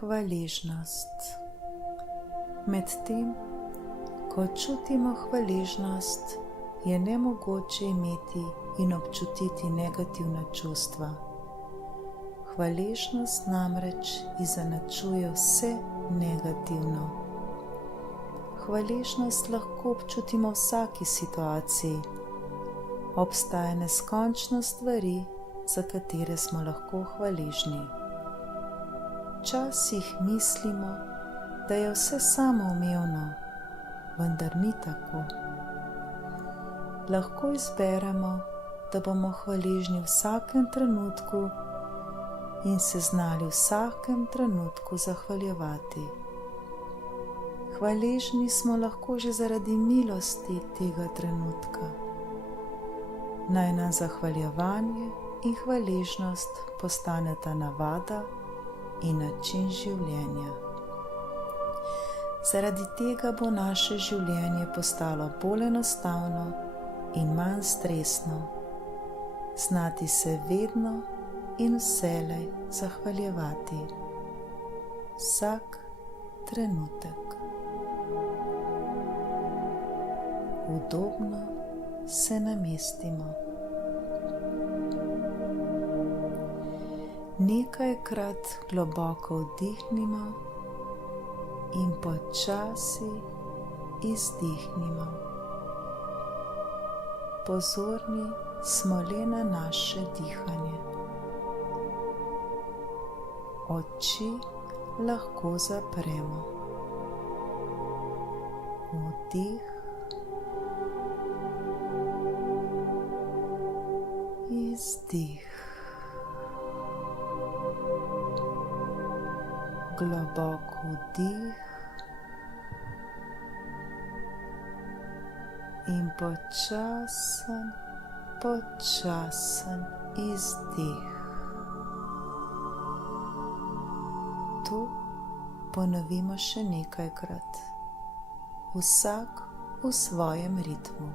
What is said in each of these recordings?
hvaležnost. Medtem, ko čutimo hvaležnost, je nemogoče imeti in občutiti negativna čustva. Hvaležnost namreč izenačuje vse negativno. Hvaležnost lahko občutimo v vsaki situaciji. Obstaja neskončno stvari, za katere smo lahko hvaležni. Včasih mislimo, da je vse samoumevno, vendar ni tako. Lahko izberemo, da bomo hvaležni v vsakem trenutku in se znali v vsakem trenutku zahvaljevati. Hvaležni smo lahko že zaradi milosti tega trenutka. Naj nam zahvaljevanje in hvaležnost postaneta navada in način življenja. Zaradi tega bo naše življenje postalo bolj enostavno in manj stresno. Znati se vedno in vselej zahvaljevati. Vsak trenutek. Udobno se namestimo. Nekajkrat globoko vdihnimo in počasi izdihnimo. Pozorni smo le na naše dihanje. Oči lahko zapremo. Vdih, izdih. Globok vdih in počasen izdih. To ponovimo še nekajkrat, vsak v svojem ritmu.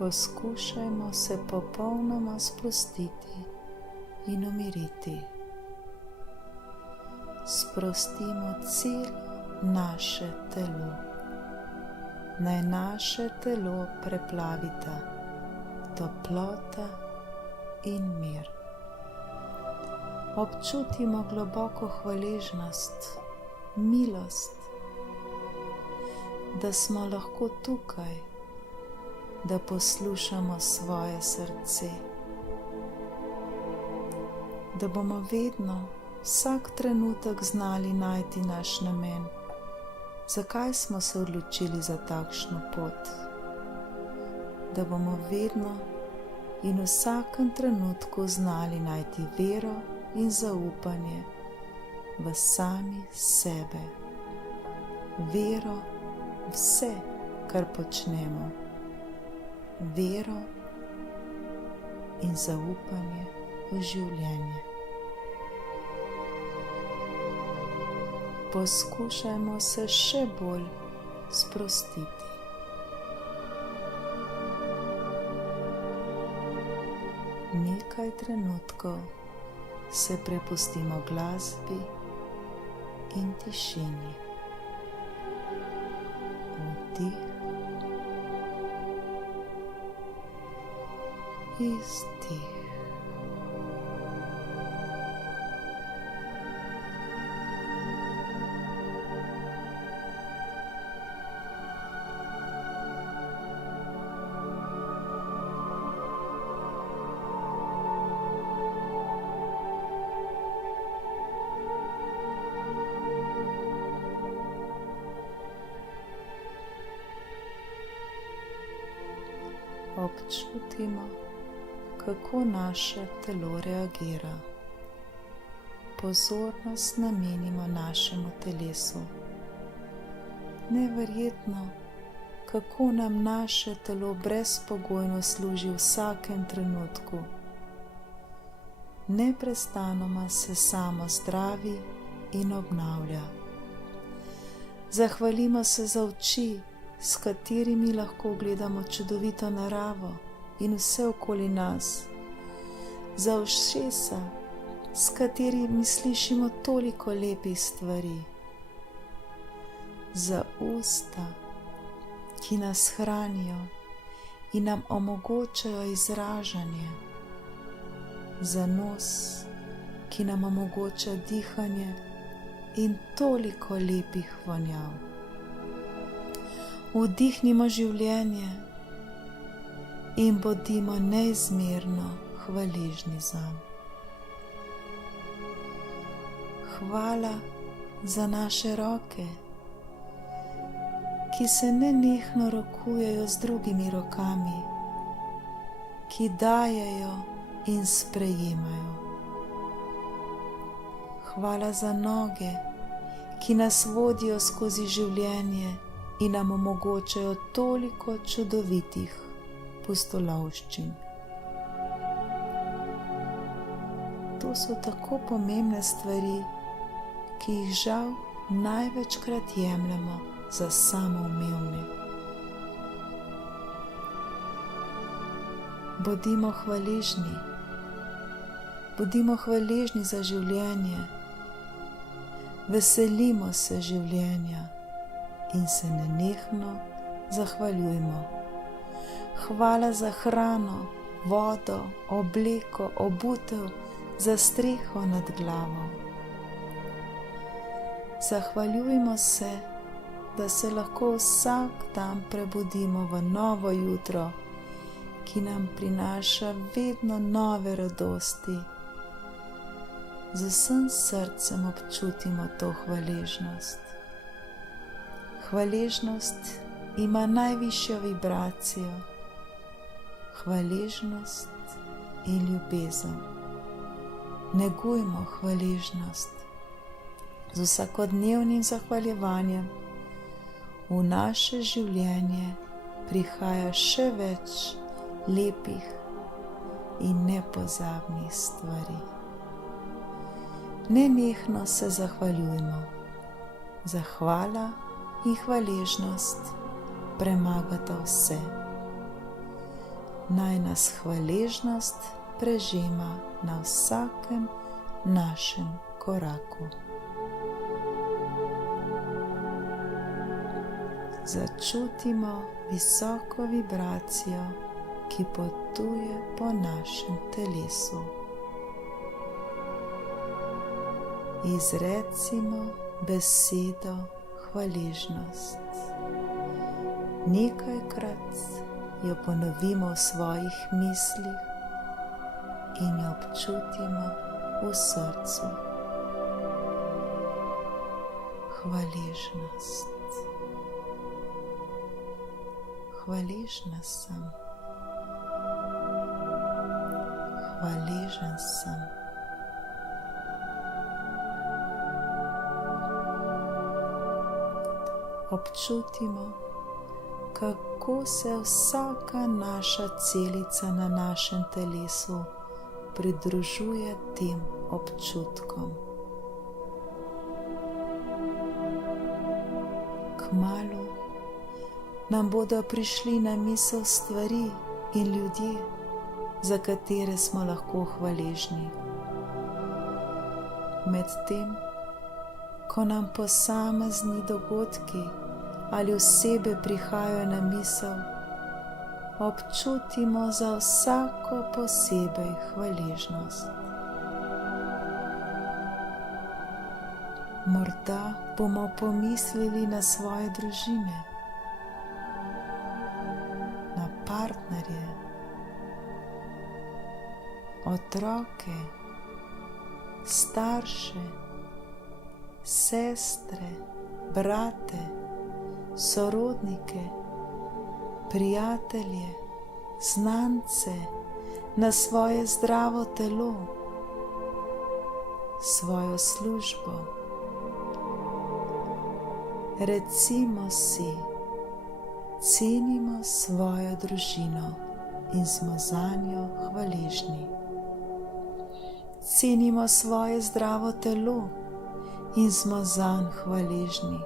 Poskušajmo se popolnoma sprostiti in umiriti. Sprostimo celo naše telo. Naj naše telo preplavita toplota in mir. Občutimo globoko hvaležnost, milost, da smo lahko tukaj, da poslušamo svoje srce, da bomo vedno, vsak trenutek znali najti naš namen, zakaj smo se odločili za takšno pot, da bomo vedno in v vsakem trenutku znali najti vero in zaupanje v sami sebe, vero v vse, kar počnemo, vero in zaupanje v življenje. Poskušajmo se še bolj sprostiti. Nekaj trenutkov se prepustimo glasbi in tišini. Vdih, izdih. Občutimo, kako naše telo reagira. Pozornost namenimo našemu telesu. neverjetno, kako nam naše telo brezpogojno služi v vsakem trenutku. Neprestanoma se samo zdravi in obnavlja. Zahvalimo se za oči, s katerimi lahko gledamo čudovito naravo in vse okoli nas, za ušesa, s katerimi slišimo toliko lepih stvari, za usta, ki nas hranijo in nam omogočajo izražanje, za nos, ki nam omogoča dihanje in toliko lepih vonjav. Vdihnimo življenje in bodimo neizmerno hvaležni zanj. Hvala za naše roke, ki se nenehno rokujejo z drugimi rokami, ki dajejo in sprejemajo. Hvala za noge, ki nas vodijo skozi življenje in nam omogočajo toliko čudovitih pustolovščin. To so tako pomembne stvari, ki jih žal največkrat jemljemo za samoumevne. Bodimo hvaležni. Bodimo hvaležni za življenje. Veselimo se življenja in se nenehno zahvaljujmo. Hvala za hrano, vodo, obleko, obutev, za streho nad glavo. Zahvaljujmo se, da se lahko vsak dan prebudimo v novo jutro, ki nam prinaša vedno nove radosti. Z vsem srcem občutimo to hvaležnost. Hvaležnost ima najvišjo vibracijo. Hvaležnost in ljubezen. Negujmo hvaležnost. Z vsakodnevnim zahvaljevanjem v naše življenje prihaja še več lepih in nepozabnih stvari. Nenehno se zahvaljujmo. Zahvala in hvaležnost premagata vse. Naj nas hvaležnost prežema na vsakem našem koraku. Začutimo visoko vibracijo, ki potuje po našem telesu. Izrecimo besedo hvaležnost. Nekajkrat jo ponovimo v svojih mislih in jo občutimo v srcu. Hvaležnost. Hvaležna sem. Hvaležen sem. Občutimo, kako se vsaka naša celica na našem telesu pridružuje tem občutkom. Kmalu nam bodo prišli na misel stvari in ljudje, za katere smo lahko hvaležni. Medtem, ko nam posamezni dogodki ali osebe prihajajo na misel, občutimo za vsako posebej hvaležnost. Morda bomo pomislili na svoje družine, na partnerje, otroke, starše, sestre, brate, sorodnike, prijatelje, znance, na svoje zdravo telo, svojo službo. Recimo si: cenimo svojo družino in smo zanjo hvaležni. Cenimo svoje zdravo telo in smo zanj hvaležni.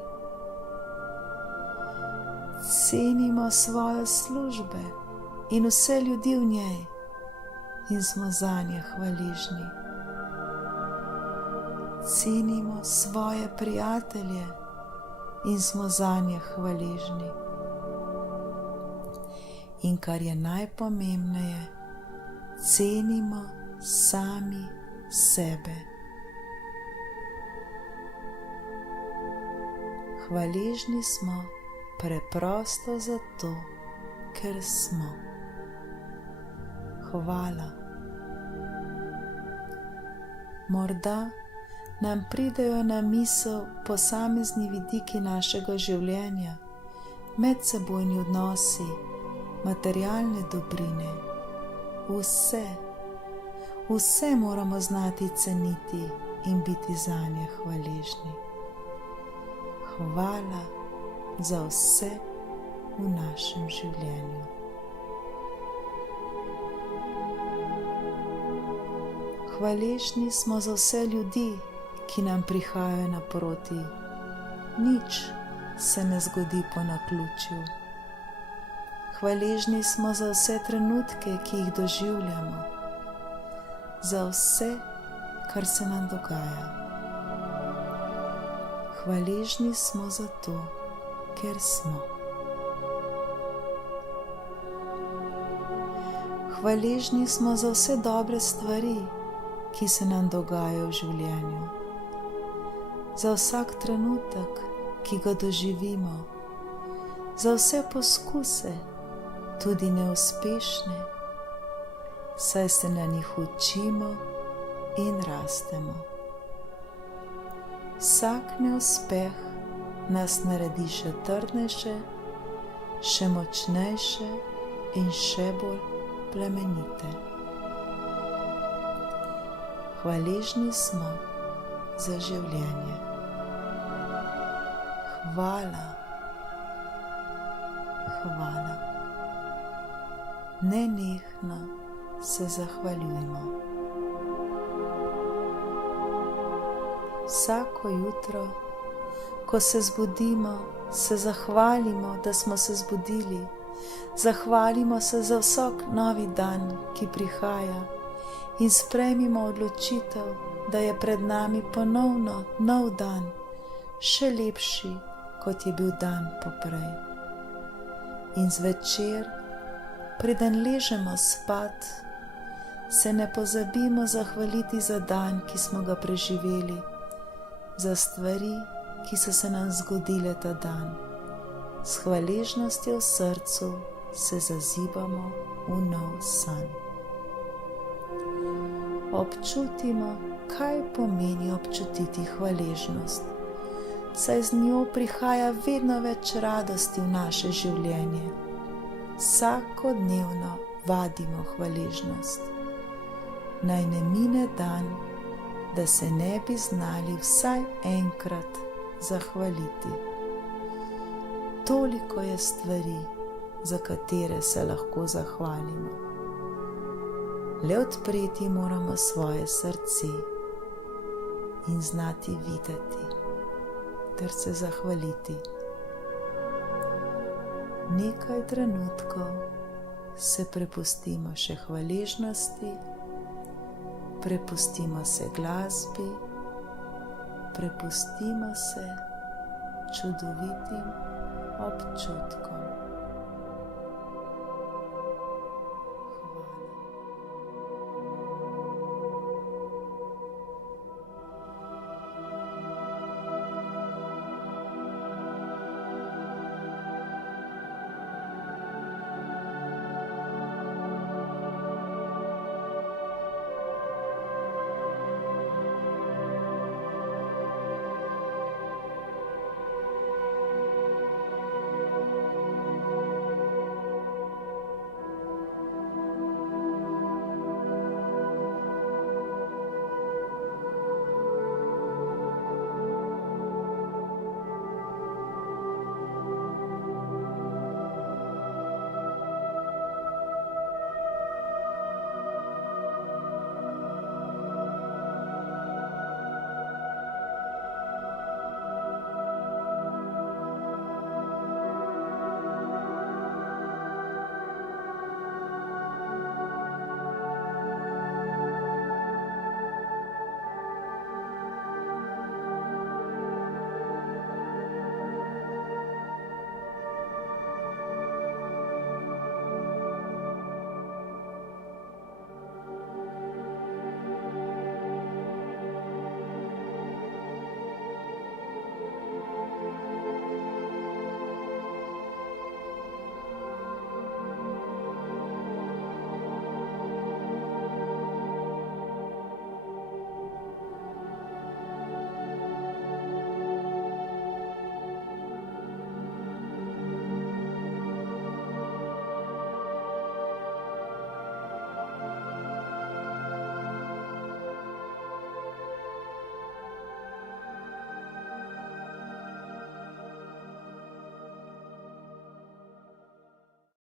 Cenimo svoje službe in vse ljudi v njej in smo zanje hvaležni. Cenimo svoje prijatelje in smo zanje hvaležni. In kar je najpomembneje, cenimo sami sebe. Hvaležni smo preprosto zato, ker smo. Hvala. Morda nam pridejo na misel posamezni vidiki našega življenja, medsebojni odnosi, materialne dobrine. Vse moramo znati ceniti in biti zanje hvaležni. Hvala za vse v našem življenju. Hvaležni smo za vse ljudi, ki nam prihajajo naproti. Nič se ne zgodi po naključju. Hvaležni smo za vse trenutke, ki jih doživljamo, za vse, kar se nam dogaja. Hvaležni smo za to, ker smo. Hvaležni smo za vse dobre stvari, ki se nam dogajajo v življenju, za vsak trenutek, ki ga doživimo, za vse poskuse, tudi neuspešne, saj se na njih učimo in rastemo. Vsak neuspeh nas naredi še trdnejše, še močnejše in še bolj plemenite. Hvaležni smo za življenje. Hvala. Hvala. Nenehno se zahvaljujmo. Vsako jutro, ko se zbudimo, se zahvalimo, da smo se zbudili. Zahvalimo se za vsak novi dan, ki prihaja, in sprejmimo odločitev, da je pred nami ponovno nov dan, še lepši, kot je bil dan poprej. In zvečer, preden ležemo spat, se ne pozabimo zahvaliti za dan, ki smo ga preživeli, za stvari, ki so se nam zgodile ta dan. S hvaležnostjo v srcu se zazibamo v nov san. Občutimo, kaj pomeni občutiti hvaležnost, saj z njo prihaja vedno več radosti v naše življenje. Vsakodnevno vadimo hvaležnost. Naj ne mine dan, da se ne bi znali vsaj enkrat zahvaliti. Toliko je stvari, za katere se lahko zahvalimo. Le odpreti moramo svoje srce in znati videti ter se zahvaliti. Nekaj trenutkov se prepustimo še hvaležnosti, prepustimo se glasbi, prepustimo se čudovitim občutkom.